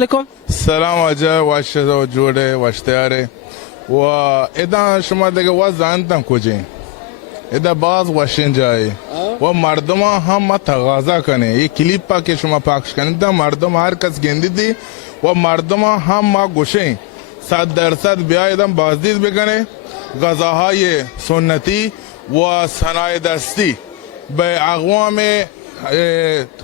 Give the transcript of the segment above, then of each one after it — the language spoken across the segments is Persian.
علیکم. سلام آجا واشته و جوره واشتیاره و ایدا شما دیگه وزندم کجایی ایدا باز واشین جایی و مردم هم تقاضا کنه یه کلیپ که شما پاکش کنید مردم هر کس گندیدی و مردم هم ما گوشه 100% بیایدم بازدید بکنه غذاهای سنتی و صنایع دستی به اقوام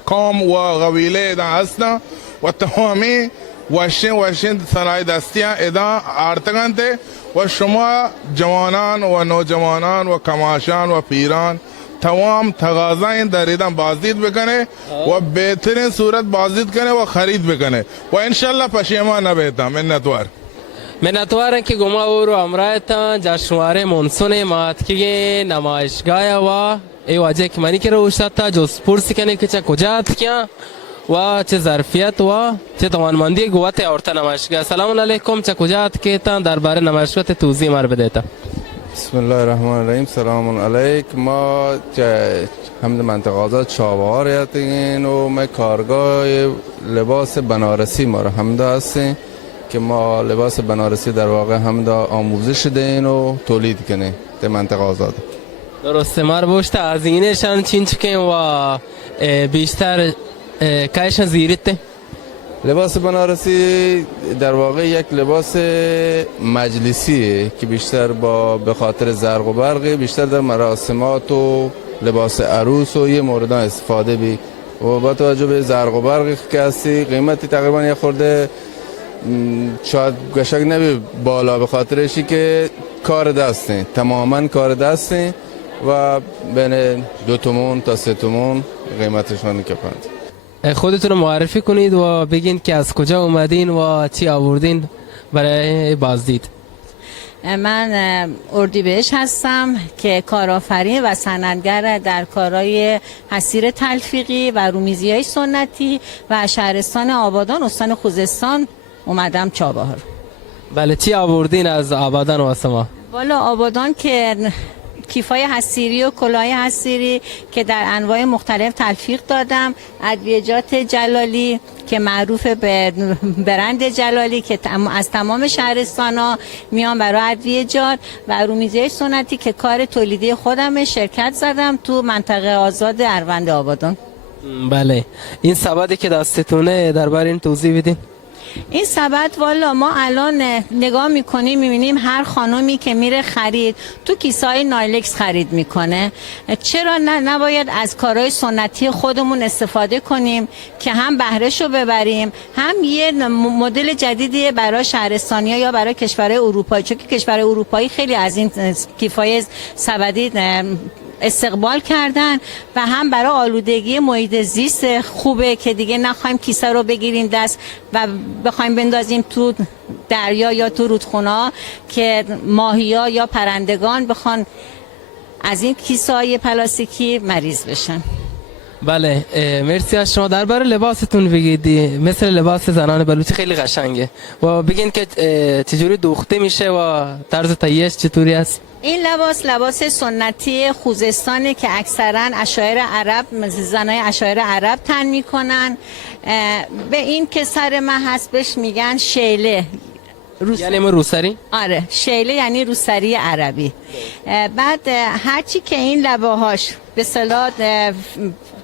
قوم و قبیله دا هستن و تمامی واشین صنایع دستی ادا ارتگانده و شما جوانان و نوجوانان و کماشان و پیران تمام تقاضا این در ایدان بازدید بکنه و بهترین صورت بازدید کنه و خرید بکنه و انشالله پشیمان نبیتم. منتوارن که گما او رو امرایتان جشنواره مونسون ماتکی نمایشگاه و ای واجه که منی که رو اشتاتا جز پرسی کنه که چه کجات کیا و چه ظرفیت و چه توانمندی قوت اورتا نمایشگاه. سلام علیکم. چه کجات که تان درباره نمایشگاه توضیح مر بدیتا. بسم الله الرحمن الرحیم. سلام علیکم. ما همد منطقه آزاد چابهار هستیم و ما کارگاه لباس بنارسی ما رو همده هستیم که ما لباس بنارسی در واقع همده آموزش دهیم و تولید کنیم در منطقه آزاد. درسته. مار بوشت از اینشان چین چکیم و بیشتر کایشان زیریته. لباس بنارسی در واقع یک لباس مجلسیه که بیشتر به خاطر زرق و برقی بیشتر در مراسمات و لباس عروس و یه موردان استفاده بی و با توجه به زرق و برقی که هستی قیمتی تقریبا یه خورده شاید گشک نبی بالا به خاطرشی که کار دسته تماما کار دسته و بین 2 تومون تا 3 تومون قیمتشون کپند. خودتون رو معرفی کنید و بگین که از کجا اومدین و چی آوردین برای بازدید. من اردیبهشت هستم که کارآفرین و صنعتگر در کارهای حصیر تلفیقی و رومیزی‌های سنتی و شهرستان آبادان استان خوزستان اومدم چابهار. بله چی آوردین از آبادان واسه ما؟ والا آبادان که کیفای حصیری و کلاهای حصیری که در انواع مختلف تلفیق دادم، ادویجات جلالی که معروف به برند جلالی که از تمام شهرستانا میان برای ادویجات و رومیزی سنتی که کار تولیدی خودم شرکت زدم تو منطقه آزاد اروند آبادان. بله این سبدی که دستتونه درباره این توضیح بدین. این سبد والا ما الان نگاه میکنیم میبینیم هر خانومی که میره خرید تو کیسه‌های نایلکس خرید میکنه. چرا نباید از کارهای سنتی خودمون استفاده کنیم که هم بهرهشو ببریم هم یه مدل جدیدی برای شهرستانی‌ها یا برای کشورهای اروپایی، چون که کشورهای اروپایی خیلی از این کیفای سبدی استقبال کردن و هم برای آلودگی محیط زیست خوبه که دیگه نخوایم کیسه رو بگیریم دست و بخوایم بندازیم تو دریا یا تو رودخونه که ماهی‌ها یا پرندگان بخوان از این کیسه‌های پلاستیکی مریض بشن. بله مرسی از شما. درباره لباستون بگید. مثل لباس زنان بلوچی خیلی قشنگه و بگین که چجوری دوخته میشه و طرز تهیه‌اش چطوری است. این لباس سنتی خوزستانه که اکثرا عشایر عرب زنای عشایر عرب تن میکنن. به این که سر من هست بهش میگن شیله. یعنی ما روسری؟ آره شیله یعنی روسری عربی. بعد هرچی که این لباهاش به اصطلاح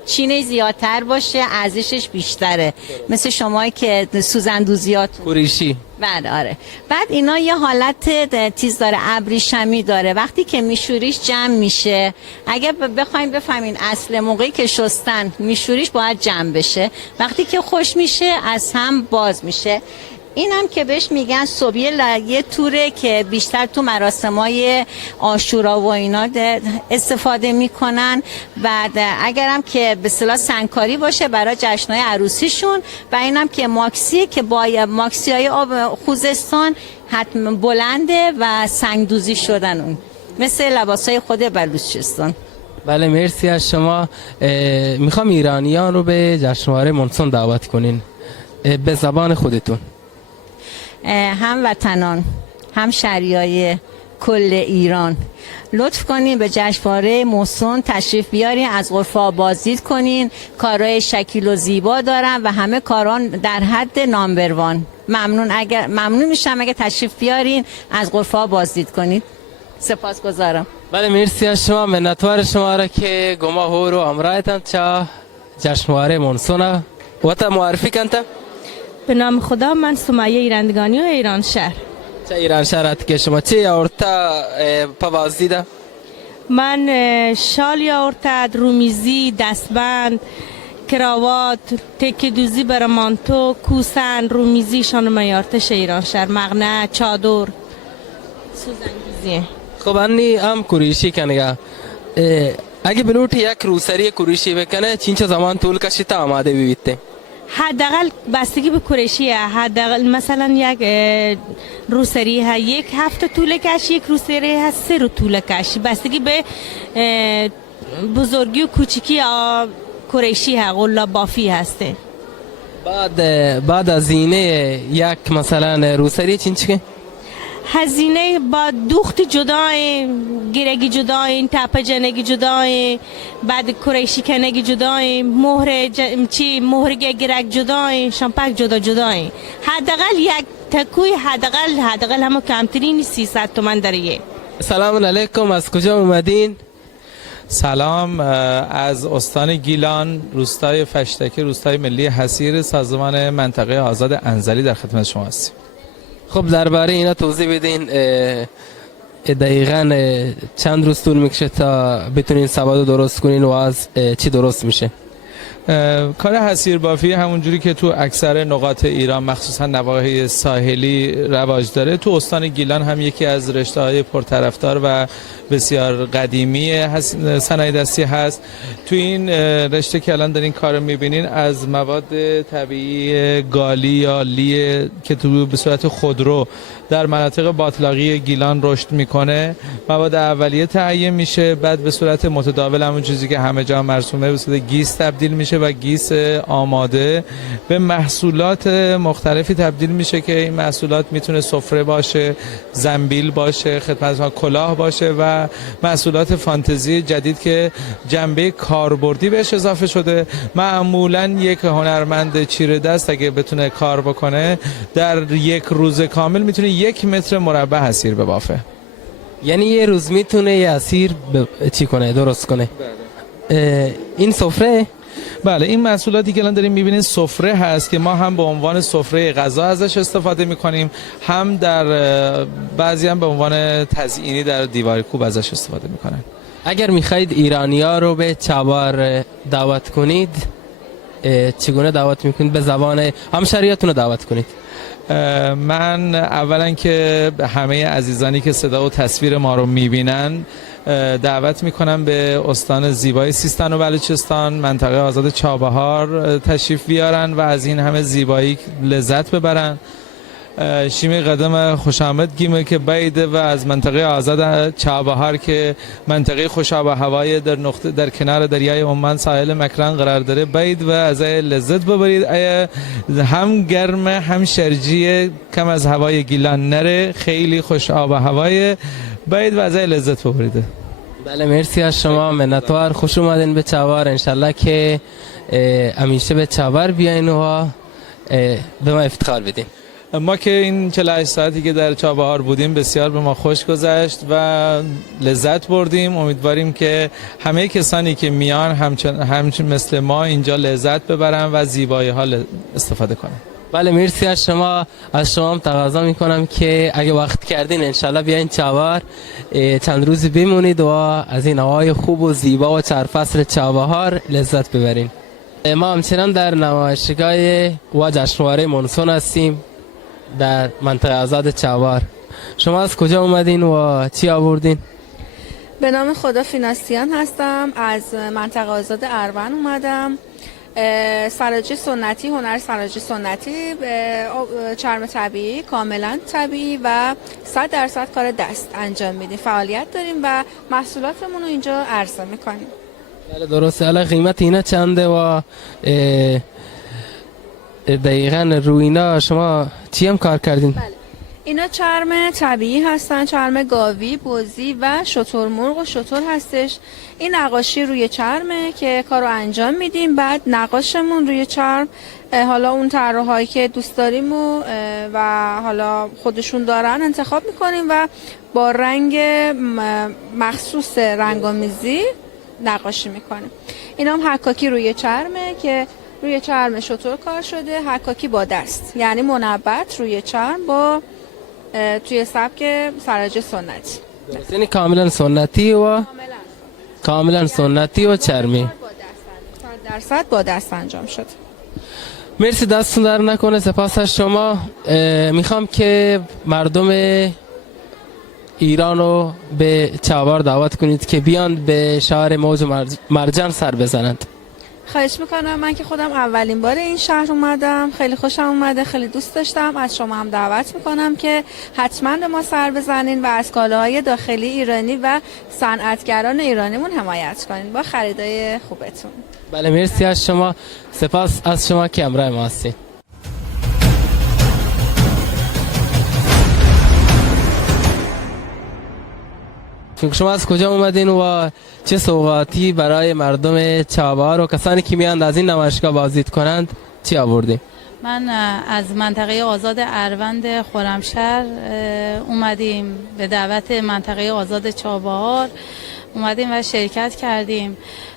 چینه زیادتر باشه ارزشش بیشتره، مثل شمایی که سوزندوزیات کوریشی. بله آره. بعد اینا یه حالت تیز داره، ابریشمی داره، وقتی که میشوریش جمع میشه. اگه بخوایم بفهمین اصل موقعی که شستن میشوریش باید جمع بشه، وقتی که خوش میشه از هم باز میشه. اینم که بهش میگن صبیه یه توره که بیشتر تو مراسمای عاشورا و اینا استفاده میکنن. بعد اگرم که به اصطلاح سنگکاری باشه برای جشنای عروسیشون. و اینم که ماکسیه که با ماکسیای خوزستان حتما بلنده و سنگدوزی شدن اون مثل لباسای خود بلوچستان. بله مرسی از شما. میخوام ایرانیان رو به جشنواره مونسون دعوت کنین به زبان خودتون. هموطنان، هم شهریای کل ایران. لطف کنین به جشنواره موسون تشریف بیارین، از غرفه‌ها بازدید کنین، کارهای شکیل و زیبا دارن و همه کاران در حد نامبر وان. ممنون میشم اگه تشریف بیارین، از غرفه‌ها بازدید کنید. سپاسگزارم. بله مرسی از شما، منتوار شما را که گما هورو امرایتان چا جشنواره مونسون و تا معرفی کنتا. به نام خدا، من صنایع ایرندگانی و ایران شهر. چه ایران شهرت که شما چی آورتا پوازیده؟ من شال آورتا، رومیزی، دستبند، کراوات، تکه دوزی برمانتو، کوسن، رومیزی شان میارتش ایران شهر، مغنه، چادر، سوزنگیزی. خب انی هم کوریشی کنگا. اگه بلوٹ یک روسری کوریشی بکنه چینچه زمان طول کشی تا آماده بیبیته؟ حداقل بستگی به کوریشیه. حداقل مثلا یک روسری ها 1 هفته طول کشی، یک روسری ها 3 رو طول کشی، بستگی به بزرگی و کوچیکی کوریشی ها قلاب بافی هسته. بعد از اینه یک مثلا روسری چینچه؟ هزینه با دوخت جدای، گیرگی جدای، تپه جنگی جدای، بعد کوریشی کنگی جدای، مهر گیرگ جدای، شامپک جدای. حداقل یک تکوی حداقل همو کمترین 300 تومان داره. سلام علیکم، از کجا اومدین؟ سلام، از استان گیلان، روستای فشتکی، روستای ملی حصیر، سازمان منطقه آزاد انزلی در خدمت شما هستیم. خب درباره اینا توضیح بدین، دقیقاً چند روز طول میکشه تا بتونین سواد درست کنین و از چی درست میشه؟ کار حصیر بافی همونجوری که تو اکثر نقاط ایران مخصوصا نواحی ساحلی رواج داره، تو استان گیلان هم یکی از رشته‌های پرطرفدار و بسیار قدیمی صنایع دستی هست. تو این رشته که الان دارین کار میبینین از مواد طبیعی گالی یا لیه که تو به صورت خودرو در مناطق باطلاقی گیلان رشد میکنه، مواد اولیه تعیین میشه، بعد به صورت متداول همون چیزی که همه جا مرسومه به صورت گیس تبدیل میشه و گیس آماده به محصولات مختلفی تبدیل میشه که این محصولات میتونه سفره باشه، زنبیل باشه، خدمتتون کلاه باشه و محصولات فانتزی جدید که جنبه کاربردی بهش اضافه شده. معمولا یک هنرمند چیره دست اگه بتونه کار بکنه در یک روز کامل میتونه 1 متر مربع حصیر ببافه. یعنی یه روز میتونه یه حصیر چی کنه، درست کنه؟ این سفره؟ بله، این محصولاتی که الان داریم میبینین سفره هست که ما هم به عنوان سفره غذا ازش استفاده میکنیم، هم در بعضی هم به عنوان تزیینی در دیوار کوب ازش استفاده میکنن. اگر میخواید ایرانی‌ها رو به چابهار دعوت کنید چگونه دعوت میکنید؟ به زبان همشهریاتون رو دعوت کنید. من اولا که همه عزیزانی که صدا و تصویر ما رو میبینن دعوت میکنم به استان زیبای سیستان و بلوچستان، منطقه آزاد چابهار تشریف بیارن و از این همه زیبایی لذت ببرن. شیمی قدم خوش آمد گیمه که بیده و از منطقه آزاد چابهار که منطقه خوش آب و هوای در کنار دریای عمان ساحل مکران قرار داره بید و از لذت ببرید. هم گرم هم شرجی، کم از هوای گیلان نره، خیلی خوش آب و هوای بید و از لذت ببرید. بله مرسی از شما، منتوار، خوش اومدین به چابهار. انشالله که همیشه به چابهار بیاین و به ما افتخار بدین. ما که این 48 ساعتی که در چابهار بودیم بسیار به ما خوش گذشت و لذت بردیم. امیدواریم که همه کسانی که میان همچون مثل ما اینجا لذت ببرن و زیبایی ها استفاده کنن. بله مرسی از شما. از شما هم تقاضا میکنم که اگه وقت کردین انشالله بیاین چابهار چند روزی بمونید و از این هوای خوب و زیبا و چهارفصل چابهار لذت ببرین. ما همچنان در نمایشگاه و جشنواره مونسون هستیم در منطقه آزاد چابهار. شما از کجا اومدین و چی آوردین؟ به نام خدا فیناستیان هستم، از منطقه آزاد اروند اومدم. سراجی سنتی، هنر سراجی سنتی، چرم طبیعی، کاملا طبیعی و 100% کار دست انجام میدیم. فعالیت داریم و محصولاتمون رو اینجا عرضه میکنیم. بله درسته. الان قیمت اینا چنده و دقیقاً روی اینا شما چی هم کار کردین؟ بله. اینا چرم طبیعی هستن، چرم گاوی، بزی و شترمرغ و شتر هستش. این نقاشی روی چرمه که کارو انجام میدیم، بعد نقاشمون روی چرم حالا اون طراحایی که دوست داریم و حالا خودشون دارن انتخاب میکنیم و با رنگ مخصوص رنگامیزی نقاشی میکنیم. اینا هم حکاکی روی چرمه که روی چرم شتر کار شده، حکاکی با دست، یعنی منبت روی چرم با توی سبک سراج سنتی. یعنی کاملا سنتی و کاملا سنتی و چرمی. 100% با دست انجام شد. مرسی، دستتون در نکنه. سپاس از شما. میخوام که مردم ایران رو به چابهار دعوت کنید که بیان به شهر موج و مرجان سر بزنند. خواهش میکنم. من که خودم اولین بار این شهر اومدم، خیلی خوشم اومده، خیلی دوست داشتم. از شما هم دعوت میکنم که حتما به ما سر بزنین و از کالاهای داخلی ایرانی و صنعتگران ایرانیمون حمایت کنین با خریدای خوبتون. بله، مرسی از شما. سپاس از شما که همراه ما هستید. شما از کجا اومدین و چه سوغاتی برای مردم چابهار و کسانی که میاند از این نمایشگاه بازدید کنند چی آوردین؟ من از منطقه آزاد اروند خرمشهر اومدیم به دعوت منطقه آزاد چابهار اومدیم و شرکت کردیم.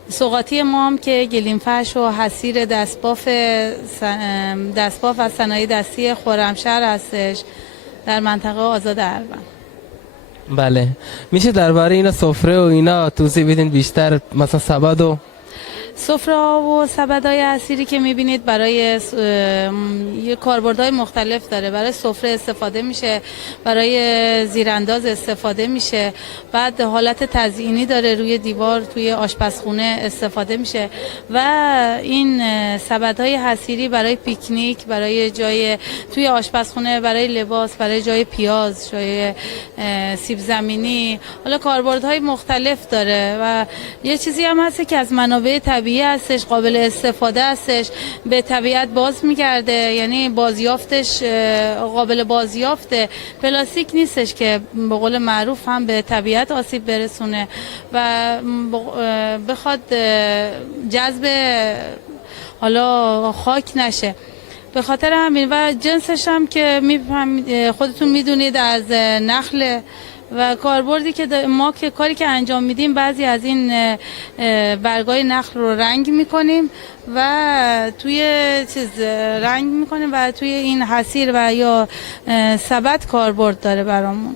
سوغاتی ما هم که گلیم‌فرش و حصیر دستباف از صنایع دستی خرمشهر هستش در منطقه آزاد اروند. بله، میشه درباره اینا سفره و اینا توضیح بدین بیشتر، مثلا سبد و سفره و سبدهای حصیری که میبینید برای یه کاربردهای مختلف داره. برای سفره استفاده میشه، برای زیرانداز استفاده میشه، بعد حالت تزیینی داره، روی دیوار توی آشپزخونه استفاده میشه و این سبدهای حصیری برای پیکنیک، برای جای توی آشپزخونه، برای لباس، برای جای پیاز، جای سیب زمینی، حالا کاربردهای مختلف داره و یه چیزی هم هست که از منابع طبیعی هستش، قابل استفاده هستش، به طبیعت باز میگرده، یعنی بازیافتش قابل بازیافته، پلاستیک نیستش که به قول معروف هم به طبیعت آسیب برسونه و بخواد جذب حالا خاک نشه. به خاطر همین و جنسش هم که خودتون میدونید از نخل و کاربردی که ما که کاری که انجام میدیم، بعضی از این برگای نخل رو رنگ میکنیم و توی این حصیر و یا سبد کاربرد داره برامون.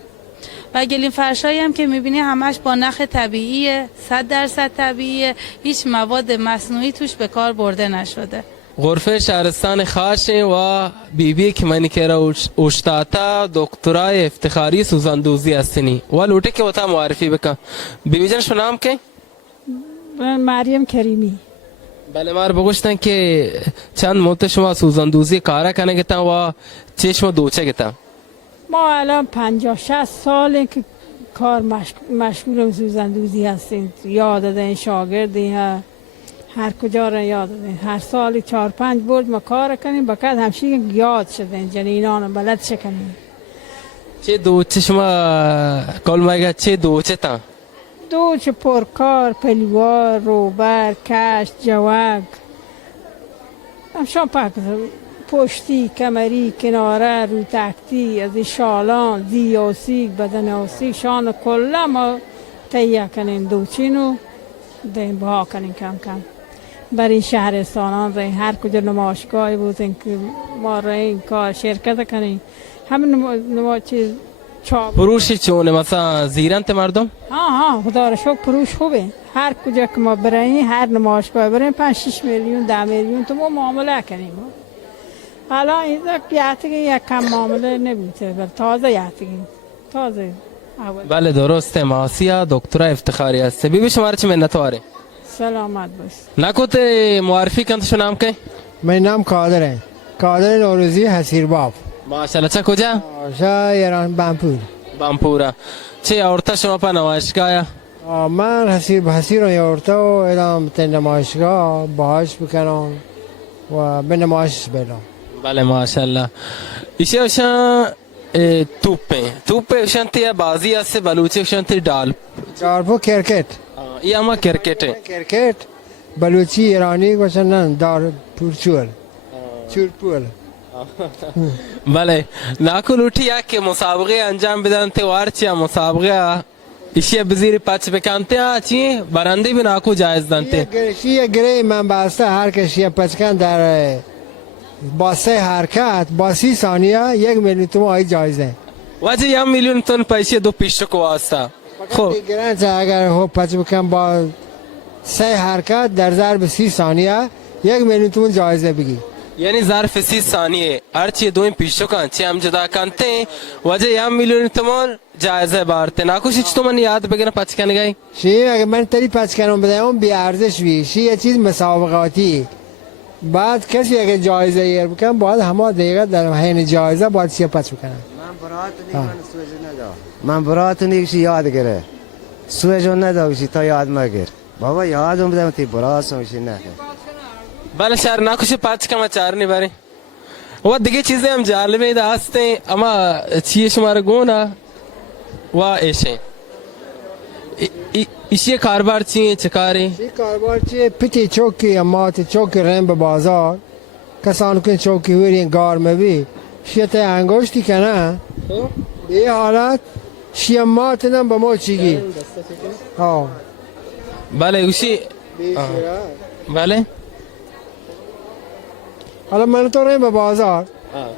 و گلیم فرشایی هم که میبینی همش با نخ طبیعیه، 100% طبیعیه، هیچ مواد مصنوعی توش به کار برده نشده. غرفه شهرستان خاش و بیبی که منی که را اشتاتا دکترای افتخاری سوزاندوزی هستنی و لوٹه که وطا معرفی بکن. بیبی جان شو نام که؟ مریم کریمی. بله، مار بگوشتن که چند مدت شما سوزاندوزی کارا کنه گتن و چه شما دوچه گتن؟ ما الان 50-60 ساله که کار مشغول سوزاندوزی هستیم. یاد دادن شاگردی ها هر کجا را یاد دادن، هر سالی 4-5 برد ما کار کنیم بکرد همشه یاد شدن جنینان بلد شکنیم. چه دوچه شما کل مگه چه دوچه تا؟ دوچه پرکار، پلیوار، روبر، کشت، جوگ همشان پاک پشتی، کمری، کناره، رو تکتی، از شالان، دیاسیک، بدن آسیک، شان کلا ما تهیه کنیم دوچینو دیم بها کنیم کم کم. برای شهرستانان رای هر کجا نمایشگاهی بودن که ما رای این کار شرکت کنیم. همین نمایش چاب پروشی چونه مثلا زیرنت مردم؟ ها خدا را شکر پروش خوبه. هر کجا که ما براییم، هر نمایشگاه براییم 5-6 میلیون 10 میلیون تو ما معامله کنیم. حالا اینجا یعتگی یک کم معامله نبوده، بل تازه یعتگی تازه. بله درسته. ماسیا دکتر افتخاری هست. بیبی شما را چه منتواره؟ سلامت باش. نکوت معرفی کن تو نام که؟ من نام کادره، کادر نوروزی حسیرباب. ماشاءالله. چه کجا؟ ایران بامپورا. چه آورتا شما پا نمایشگاه؟ من حسیر رو یارتا و الان تن نمایشگاه باهاش بکنم و به نمایش بدم. بله ماشاءالله. ایشه توپ شنتی بازی است بلوچی شنتی دال دارپو کرکت یا ما کرکٹ کرکت بلوچی ایرانی گوشن نه دار پورچول چورپول. بله ناکو لوٹیا که مسابقه انجام بدن تیوار چیا مسابقه ایشی بزیر پچ بکنته چی برنده بھی ناکو جایز دنته شیه گره من بسته هر کشیه پچکن در باسه حرکت با 30 ثانیه 1 میلیون تومان جایزه. وجه 1 میلیون تن پیسه دو پیشتکو واسطه. خب گرانچه اگر هو پچ بکن با 3 حرکت در ضرب 30 ثانیه 1 میلیون تومان جایزه بگی. یعنی ظرف 30 ثانیه هرچی دو این پیشتکان چی هم جدا کنته وجه 1 میلیون تومان جایزه بارته ناکو شیچ تومان یاد بگیرن پچ کنه گئی شیه اگر من تری پچ کنم بدهم بی ارزش بی شیه چیز مسابقاتی بعد کسی اگه جایزه ایر بکن باید همه دقیقه در حین جایزه باید شیه پچ بکنن. من برات نیکشی یاد گره سوژون نداشتی تا یاد مگر بابا یادم بدم تی براس میشی نه بله شهر ناکوش پچ کما چارنی باری و دیگه چیزیں هم جالبه ده هستیں اما چیه شماره گونا و ایشه ایشی کاربار چیه چکاری؟ این کاربار چیه پیتی چوکی امات چوکی رم به بازار کسان کن چوکی هوری گار مبی شیط انگوشتی کنه به حالت شیمات نم به ما چیگی بله اوشی بله حالا من تو رم به بازار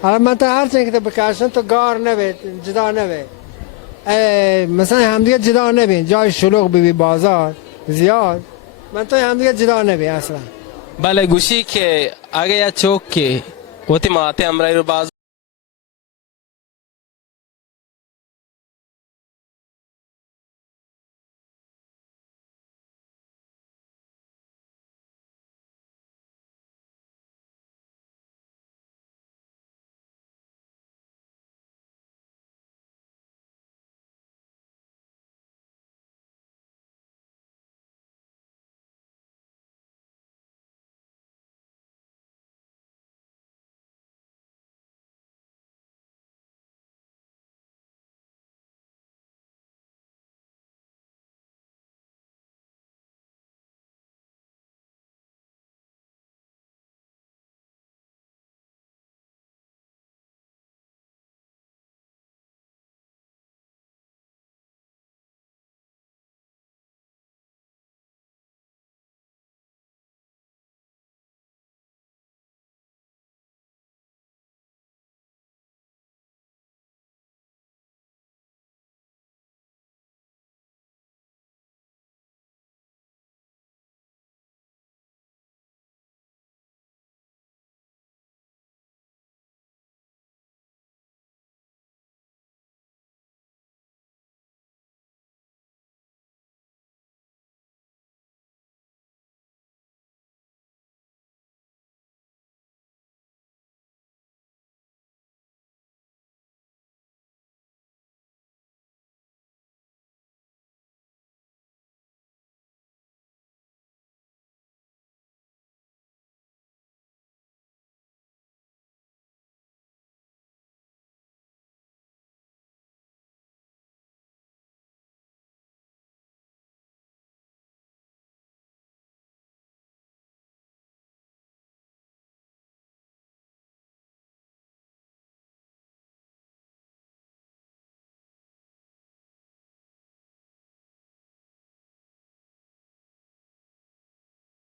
حالا من تا هر چند که بکشن تو گار نبید جدا نبید مثلا همدیگه جدا نبین جای شلوغ بی بازار زیاد من تو همدیگه جدا نبین اصلا بله گوشی که اگه یا چوک که وقتی ماته امرای رو باز